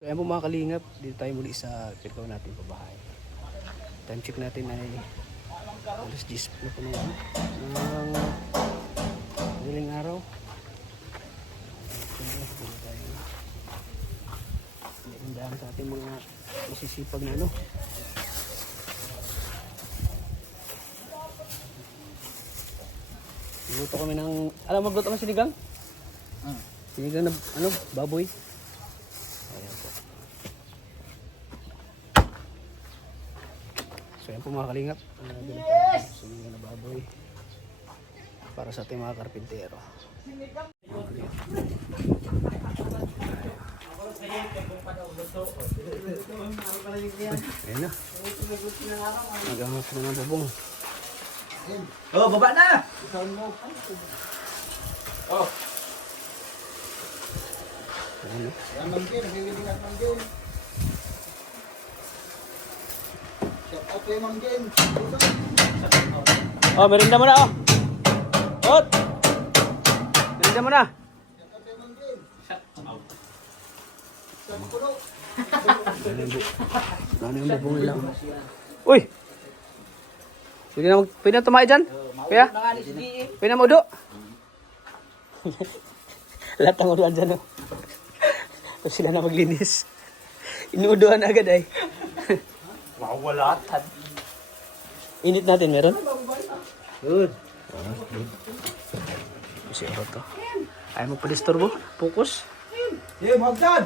So ayan po mga kalingap, dito tayo muli sa pinagawa natin pabahay. Time check natin ay alas 10 na po naman ng madaling araw. Dito tayo iindahan sa ating mga masisipag na ano. Luto kami ng, alam magluto ka sinigang? Sinigang na ano, baboy. Ayan po. So yan po mga kalingap. Yes! Sinigang na baboy. Para sa ating mga karpintero. Ayan na. Nagahap na ng babong. Oh, baba na! Oh. Ayan na. Yan manggil, nagbibili ka manggil. Shout out kay manggil. Oh, merinda mo na oh. Ot. Merinda mo na. Shout out kay manggil. Sa puno. Ano yung babong nila? Uy! Pwede na tumayo dyan? Kuya? Pwede na maudo? Lahat ang uduan dyan oh. Tapos sila na maglinis. Inuuduan agad ay. Mawalatan. Init natin meron? Good. Kasi ito to. Ayaw magpadisturbo. Focus. Eh, magdad!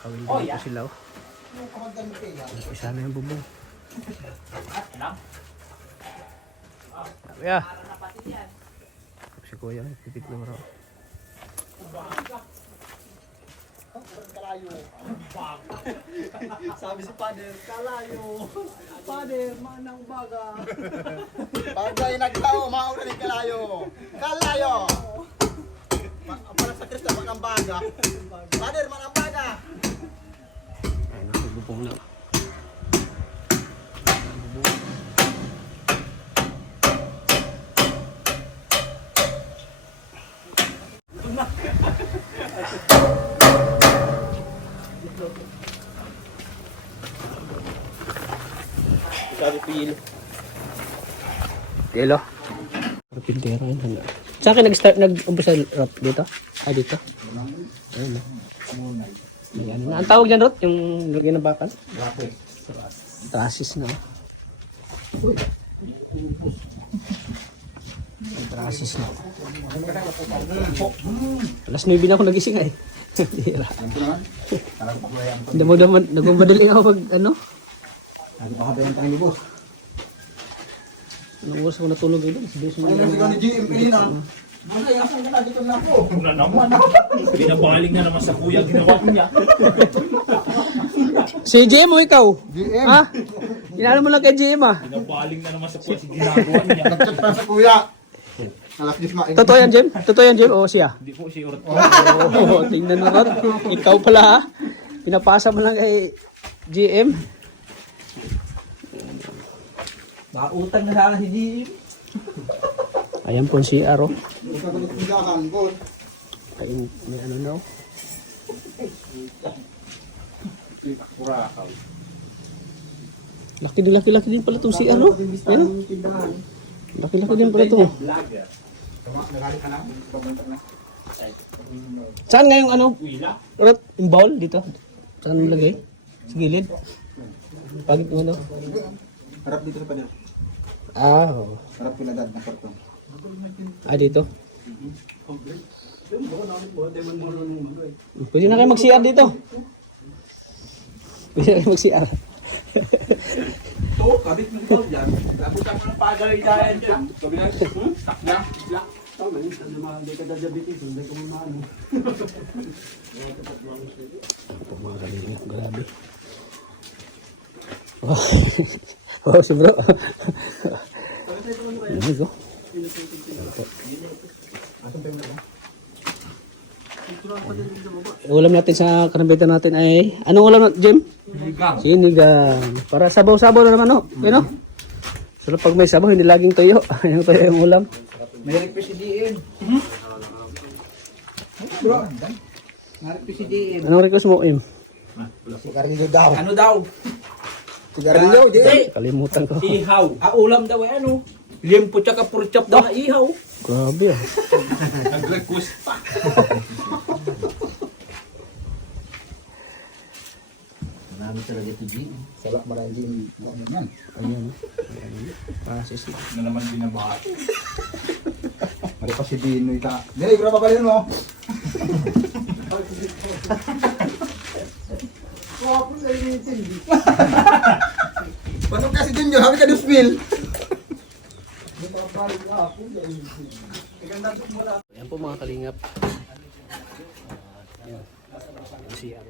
Kawin ko sila oh. Isa na yung bubong. Kuya. Si kuya, pipit na maro. Kalayo. Sabi si Pader, kalayo. Pader, manang baga. Bagay nagtao, mauna ni kalayo. Kalayo! Para sa Krista, manang baga. Pader, manang baga. Ayun na, may bubong na. Sabi pilo. Yelo. Carpintero yun. Sa akin nag-umpisa rap dito? Ah, dito? Ayun na. Yan. Ang tawag dyan, Rot? Yung lagyan ng bakal? Trasis na. Trasis na. Alas 9 na ako nagising ay. Tira. Nagmamadaling ako pag ano? Anong oras ako natulog yun? Una naman. Binabaling na naman sa kuya, ginawa niya. Si JM o ikaw? JM. Ha? Kinala mo lang kay JM ah. Binabaling na naman sa kuya, ginagawa niya. Nagchat pa sa kuya. Alas 10 main. Totoo yan, Jem? Totoo yan, Jem? O siya? Hindi po si Urot. Oo, tingnan mo, Rod. Ikaw pala ha. Pinapasa mo lang kay JM. Mautang na sana si GM. Ayan po si Aro. Magkakalit ng dahan, God. May ano na oh. Laki din pala itong si Aro. Ayan. Laki din pala ito. Saan nga yung ano? Rot, yung bowl dito? Saan mo lagay? Sa gilid? Pagit mo ano? Harap dito sa pader. Ah, oo. Harap pinadad na karton. Ah, dito? Pwede na kayo mag-CR dito. Pwede na kayo mag-CR. Ito, kabit mo ito dyan. Tapos ako ng pagay dyan dyan. Sabi na, stuck na. Tama, hindi ka diabetes, hindi ka mamano. Ito mga kalingap, grabe. Oh, si bro. Ano ko? Ulam natin sa kanabeta natin ay anong ulam natin, Jim? Sinigang. Para sabaw-sabaw na naman, no? Yun, no? So pag may sabaw, hindi laging tuyo. Ayun tuyo yung ulam. May request si GM. bro. Narito si JM. Anong request mo, Im? Sigarilyo daw. Ano daw? Sigarilyo, di. Kalimutan ko. Ihaw. Ulam daw ay ano? Limpo tsaka purchop daw na ihaw. Grabe ah. Nag-request pa. Marami talaga ito, G. Salak marami din. Yan. Ayan. Process na. Na naman binabahat. Mali pa si Dino ita. Dili, bro, pabalin mo. Paano kasi din yun? Habi ka duspil. Ayan po mga kalingap. Ayan. CR.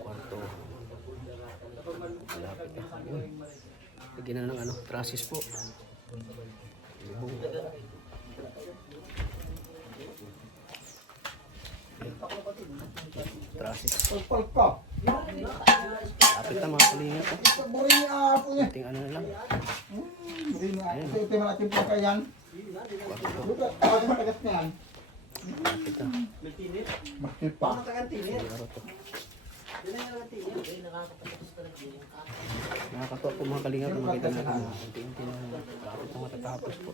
Kwarto. Malapit na. Ayun. Lagyan na ng ano, trusses po. Lubong. Trusses. Pagpal ka. Lapit na mga kalingap. Oh. Buri ni apo niya. Ating ano na lang. Buri ni apo. Ito yung malaking pagkayan. Kwarto. Luka, tawag mo tagas na yan. Lapit na. Makil pa. Siguro to. Nakakatuwa po mga kalingap na makita natin na unti-unti na lapit na matatapos po.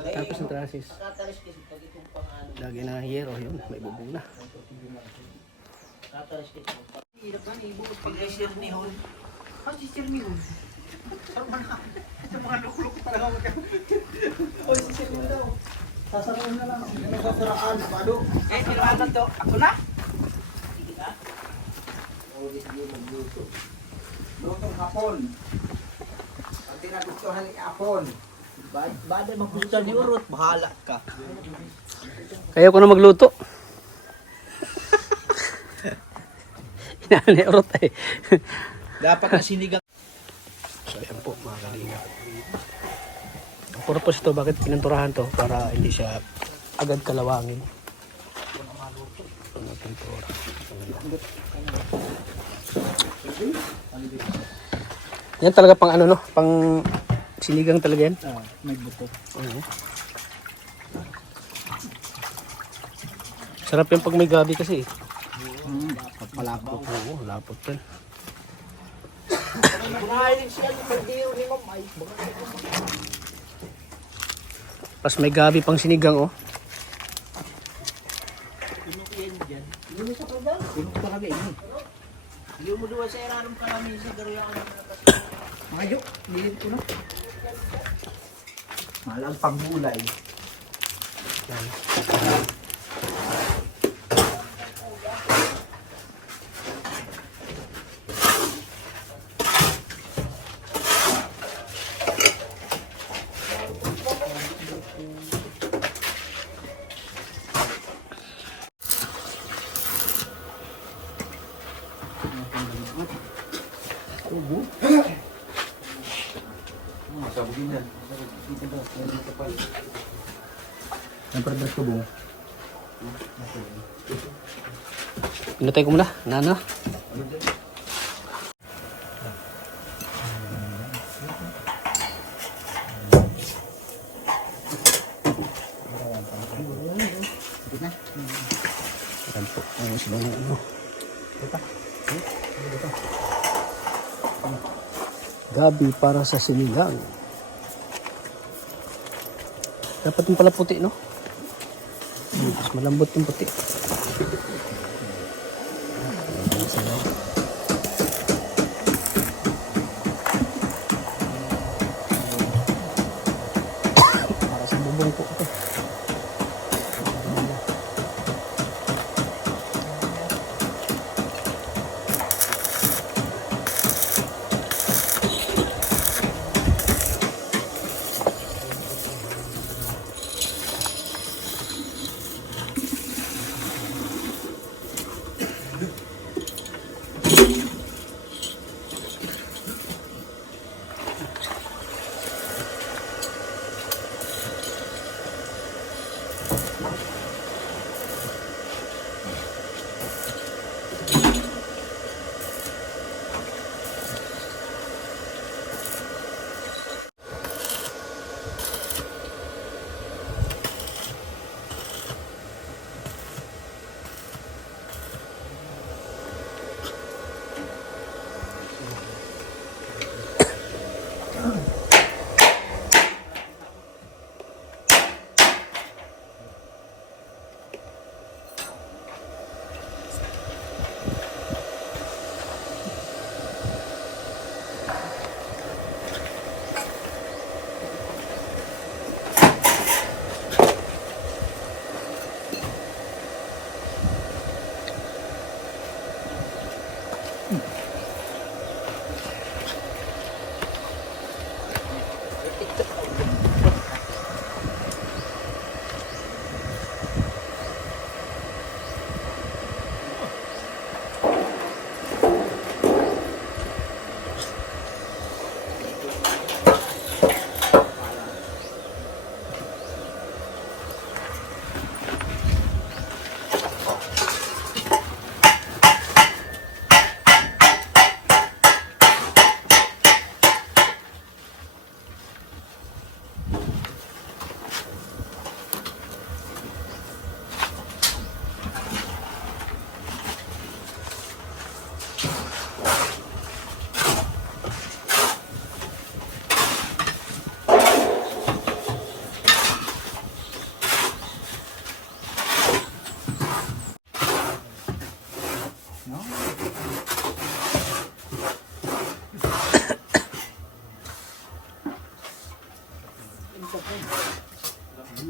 Tapos ng trusses. Lagi na hiyero yun, may bubong na. Sasaroon na lang. Ano sasaraan? Pado. Eh, tinawagan to. Ako na? Lutong hapon. Pag tinagustuhan ni hapon. Bada magpusta ni Urot, bahala ka. Kaya ko na magluto. Inaanay urot eh. Dapat na sinigang. So ayan po mga kalingap. Ang purpose to, bakit pinanturahan to? Para hindi siya agad kalawangin. Ano pintura? Yan talaga pang ano no? Pang sinigang talaga yan. May buto. Oo. Sarap yan pag may gabi kasi eh. Palapot. Oo, lapot yan. Pas may gabi pang sinigang oh. Yung mo duwa sa iraram ka namin sa garuyan. Mayo. Nilin ko no. Malang panggulay. Yan. Masabugin yan. Ang perdas ko bo. Pinatay ko muna, nana. Ayan po, ayun sila ng ano. Gabi para sa sinigang. Dapat yung pala puti, no? Mas malambot yung puti. Para sa bubong po ito.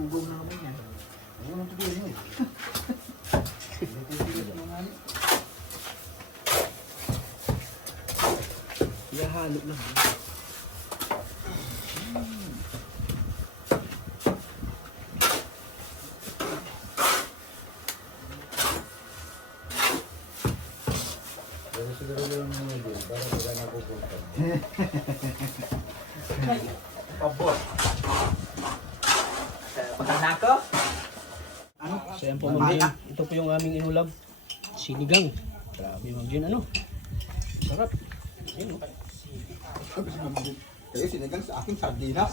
Dugong na naman yan. Ano naman ito yun? Ihalo lang. Pabot. Pagkana ko? So yan po Ma'am Jean. Ito po yung aming inulam. Sinigang. Grabe Ma'am Jean, ano? Sarap. Yan, oh. Kayo sinigang sa aking sardinas.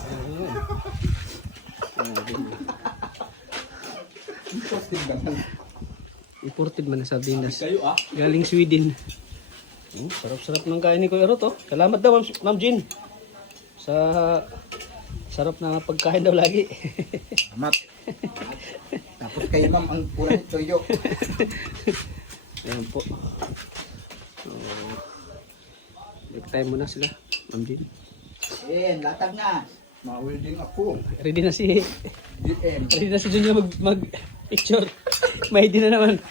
Imported man na sardinas. Kayo ah. Galing Sweden. Sarap-sarap ng kain ni Kuya Rot, oh. Salamat daw, Ma'am Jean. Sa sarap na pagkain daw lagi. Amat. Tapos kayo ma'am, ang pura ni Toyo. Ayan po. Break time muna sila, Ma'am Jean. Latag na. Ma-welding ako. Ready na si DM. ready na si Junior mag picture. May din na naman.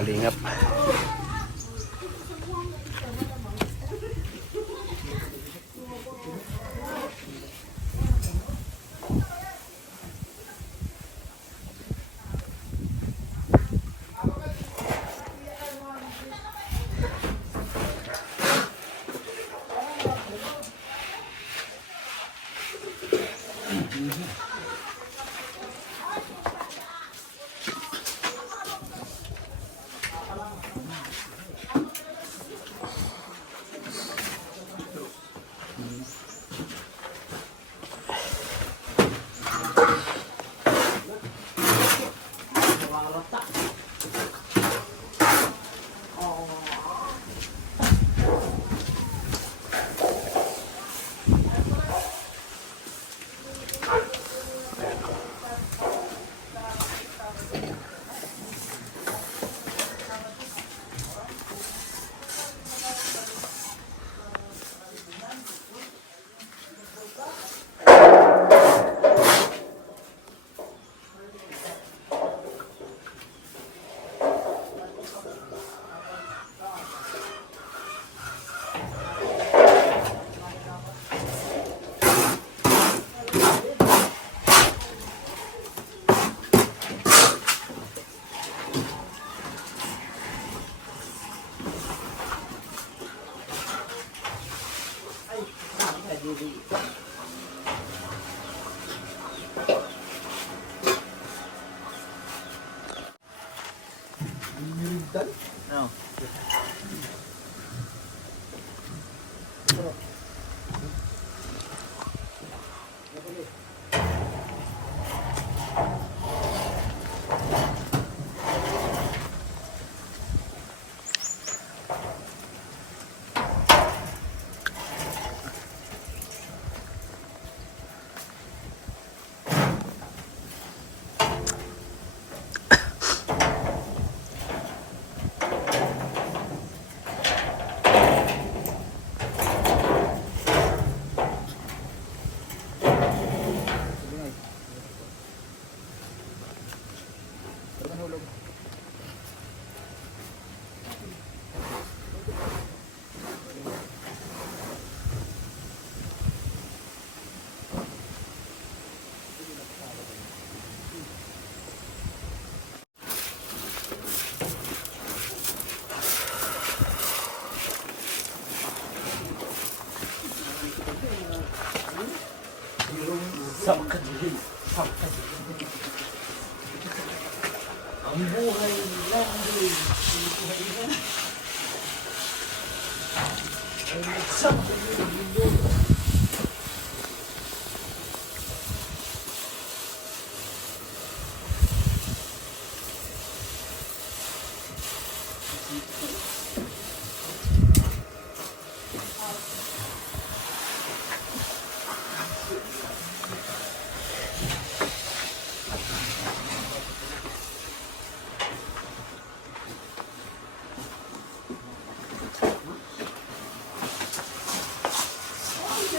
Kalingap. No. Ang buhay lang din. Ito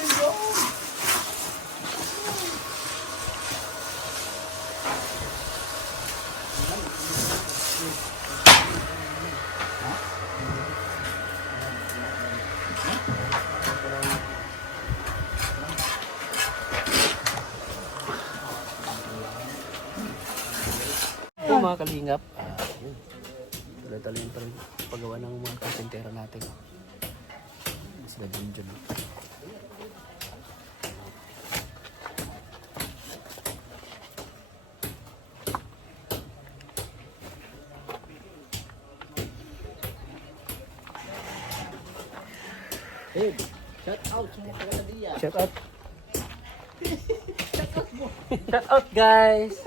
mga kalingap, yun. Tuloy-tuloy pa rin paggawa ng mga karpentero natin. Sila dyan. Hey, shout out sa mga taga-Nadia. Shout out. Shout out guys.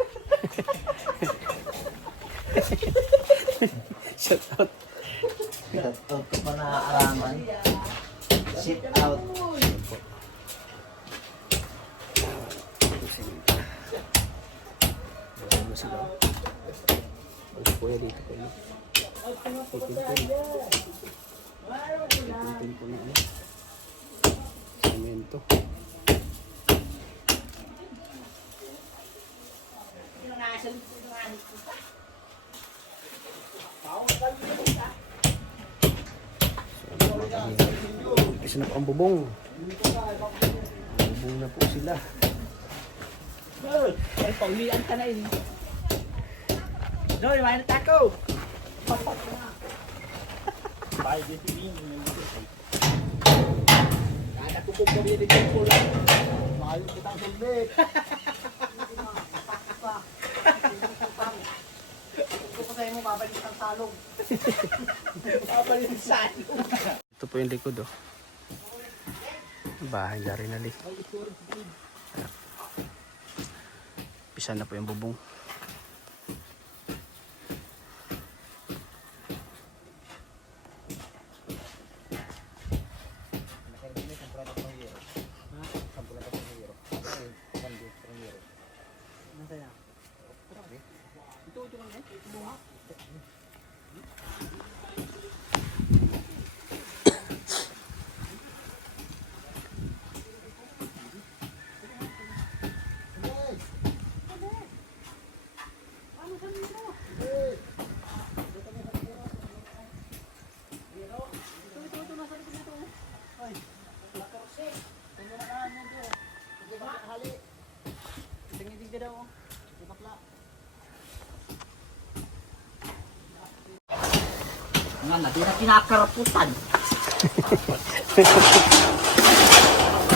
Shout out. Shout out sa mga araman. Ship out. Ano sila? Ang kuya dito ko yun. Pipintin ko na ano. Semento. Isa na po ang bubong. Bubong na po sila. Ay, paulian ka na yun. Doy, may natako. Bye, dito yun. Kada kupog kami dito po lang. Mahayos kitang sulbit. Kung sa'yo mo, babalik ang salong. Babalik ang salong. Ito po yung likod oh. Bahay na rin nali. Pisa na po yung bubong. Nga na, di na kinakaraputan.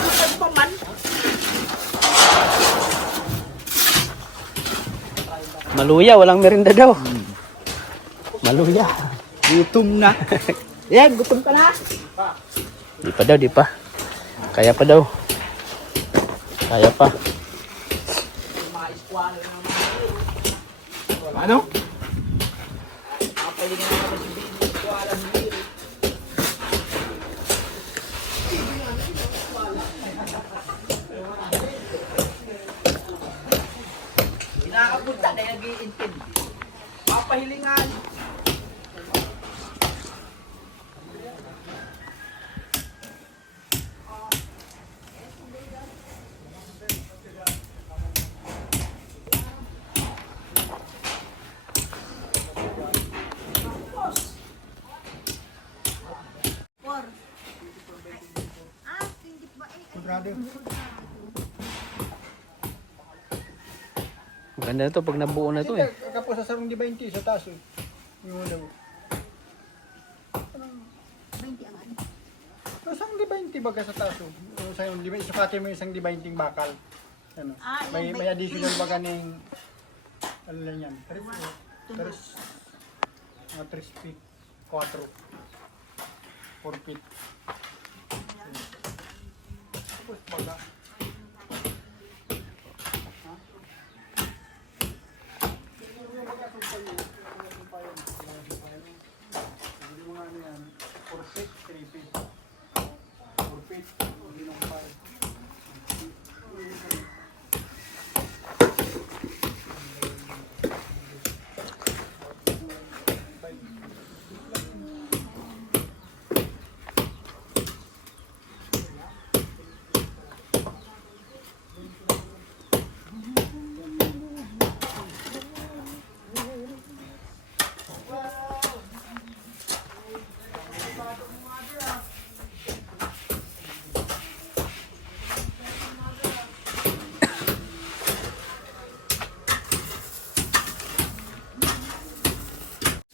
Ano pa man? Maluya, walang merinda daw. Maluya. Gutom na. Yan, gutom ka na. Di pa daw, di pa. Kaya pa daw. Kaya pa. Ano? Kinakapunta na yung i-intindi. Papahilingan. Maganda na to pag nabuo na to eh. Kapos sa sarong di 20 sa taso. Yung ulo. Isang di 20 baga sa taso. O sa yung di 20, sukatin mo yung isang di 20 bakal. Ano? May additional baga ng ano lang yan. 3 feet, 4 feet. Tapos baga.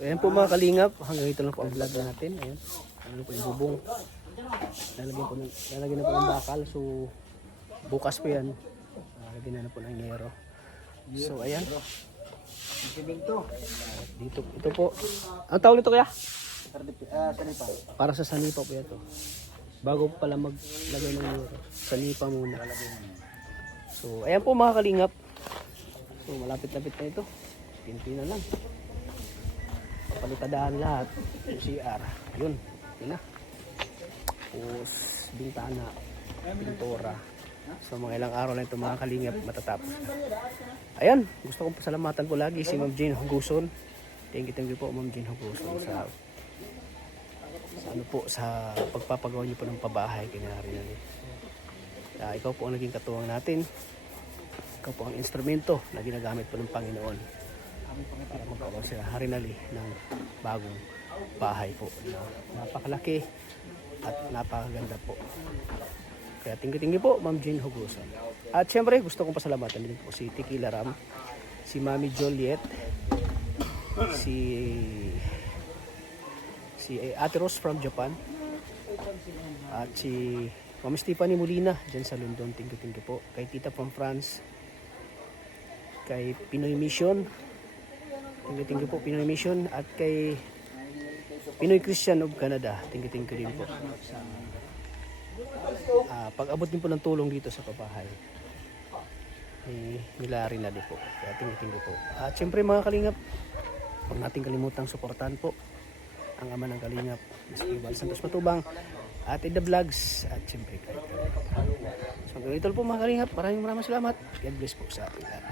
ayan po mga kalingap, hanggang ito lang po ang vlog natin. Ayan, ano po yung bubong. Lalagyan na po ng bakal. So, bukas po yan. Lalagyan na po ng yero. So, ayan. Dito, ito po. Ang tawag nito kaya? Sanipa. Para sa sanipa po ito. Bago po pala maglagay ng yero. Sanipa muna. So, ayan po mga kalingap. So, malapit-lapit na ito. Pinti na lang. Papalitadahan lahat. Yung CR. Yun. Yun na. Tapos, bintana. Pintura. So, mga ilang araw lang ito mga kalingap matatapos na. Ayan. Gusto kong pasalamatan po lagi si Ma'am Jane Huguson. Thank you po Ma'am Jane Huguson sa ano po, sa pagpapagawa niyo po ng pabahay kay Harinali. Ikaw po ang naging katuwang natin. Ikaw po ang instrumento na ginagamit po ng Panginoon para magawa sila Harinali ng bagong bahay po na napakalaki at napakaganda po. Kaya tinggi-tinggi po Ma'am Jane Huguson. At syempre gusto kong pasalamatan din po si Tequila Ram, si Mami Joliet, si Ate Rose from Japan, at si Ma'am Stephanie Molina dyan sa London. Tinggi-tinggi po. Kay Tita from France, kay Pinoy Mission, tinggi-tinggi po Pinoy Mission, at kay Pinoy Christian of Canada, tinggi-tinggi din po. Pag-abot din po ng tulong dito sa pabahay nila rin na din po. Kaya tinggi-tinggi po. At syempre mga kalingap, huwag nating kalimutang suportahan po ang ama ng kalingap, Mr. Val Santos Matubang, at in the vlogs, at syempre kahit. So ganito po mga kalingap, maraming salamat. God bless po sa ating lahat.